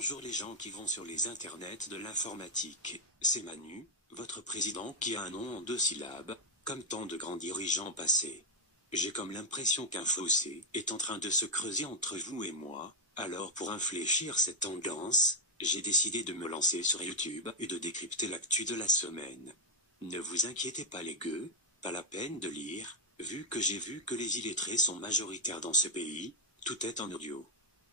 Bonjour les gens qui vont sur les internets de l'informatique, c'est Manu, votre président qui a un nom en 2 syllabes, comme tant de grands dirigeants passés. J'ai comme l'impression qu'un fossé est en train de se creuser entre vous et moi, alors pour infléchir cette tendance, j'ai décidé de me lancer sur YouTube et de décrypter l'actu de la semaine. Ne vous inquiétez pas les gueux, pas la peine de lire, vu que j'ai vu que les illettrés sont majoritaires dans ce pays, tout est en audio.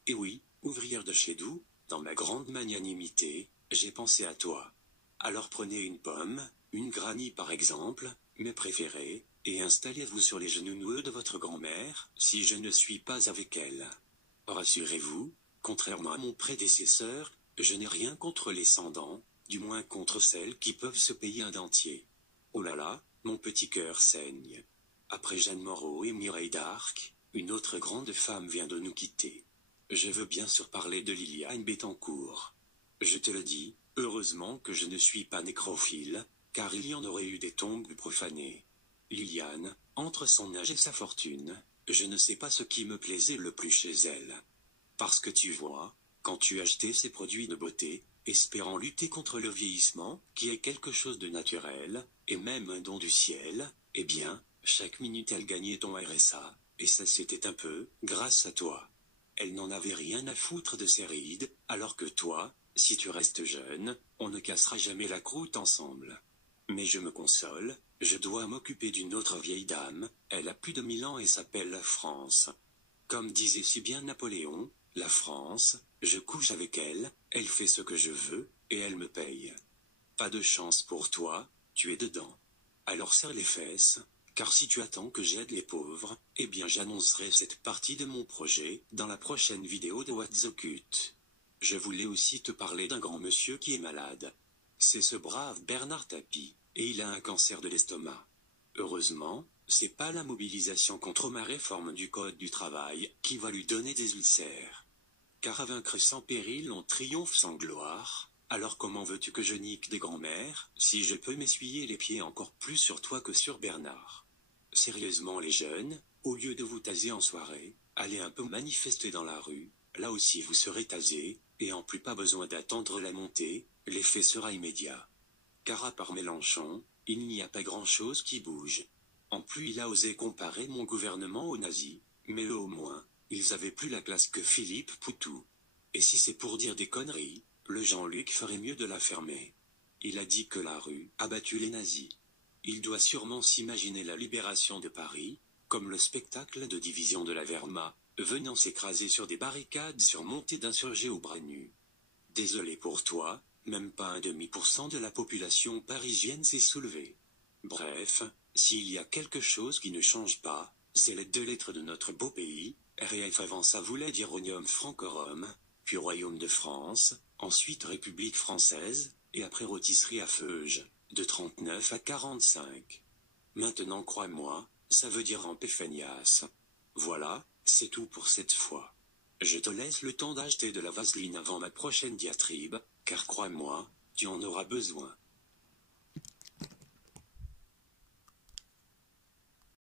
Et oui, ouvrière de chez nous, dans ma grande magnanimité, j'ai pensé à toi. Alors prenez une pomme, une granny par exemple, mes préférées, et installez-vous sur les genoux noueux de votre grand-mère, si je ne suis pas avec elle. Rassurez-vous, contrairement à mon prédécesseur, je n'ai rien contre les sans-dents, du moins contre celles qui peuvent se payer un dentier. Oh là là, mon petit cœur saigne. Après Jeanne Moreau et Mireille d'Arc, une autre grande femme vient de nous quitter. Je veux bien sûr parler de Liliane Bettencourt. Je te le dis, heureusement que je ne suis pas nécrophile, car il y en aurait eu des tombes profanées. Liliane, entre son âge et sa fortune, je ne sais pas ce qui me plaisait le plus chez elle. Parce que tu vois, quand tu achetais ces produits de beauté, espérant lutter contre le vieillissement, qui est quelque chose de naturel, et même un don du ciel, eh bien, chaque minute elle gagnait ton RSA, et ça c'était un peu, grâce à toi. Elle n'en avait rien à foutre de ses rides, alors que toi, si tu restes jeune, on ne cassera jamais la croûte ensemble. Mais je me console, je dois m'occuper d'une autre vieille dame, elle a plus de 1000 ans et s'appelle la France. Comme disait si bien Napoléon, la France, je couche avec elle, elle fait ce que je veux, et elle me paye. Pas de chance pour toi, tu es dedans. Alors serre les fesses, car si tu attends que j'aide les pauvres, eh bien j'annoncerai cette partie de mon projet dans la prochaine vidéo de What the Cut. Je voulais aussi te parler d'un grand monsieur qui est malade. C'est ce brave Bernard Tapie, et il a un cancer de l'estomac. Heureusement, c'est pas la mobilisation contre ma réforme du code du travail qui va lui donner des ulcères. Car à vaincre sans péril on triomphe sans gloire, alors comment veux-tu que je nique des grands-mères, si je peux m'essuyer les pieds encore plus sur toi que sur Bernard? Sérieusement les jeunes, au lieu de vous taser en soirée, allez un peu manifester dans la rue, là aussi vous serez tasés, et en plus pas besoin d'attendre la montée, l'effet sera immédiat. Car à part Mélenchon, il n'y a pas grand-chose qui bouge. En plus il a osé comparer mon gouvernement aux nazis, mais eux au moins, ils avaient plus la classe que Philippe Poutou. Et si c'est pour dire des conneries, le Jean-Luc ferait mieux de la fermer. Il a dit que la rue a battu les nazis. Il doit sûrement s'imaginer la libération de Paris, comme le spectacle de division de la Wehrmacht, venant s'écraser sur des barricades surmontées d'insurgés aux bras nus. Désolé pour toi, même pas 0,5% de la population parisienne s'est soulevée. Bref, s'il y a quelque chose qui ne change pas, c'est les 2 lettres de notre beau pays. RF avant ça voulait dire Unium Francorum, puis Royaume de France, ensuite République française, et après rôtisserie à Feuge, de 39 à 45. Maintenant crois-moi, ça veut dire rampé-feignasse. Voilà, c'est tout pour cette fois. Je te laisse le temps d'acheter de la vaseline avant ma prochaine diatribe, car crois-moi, tu en auras besoin.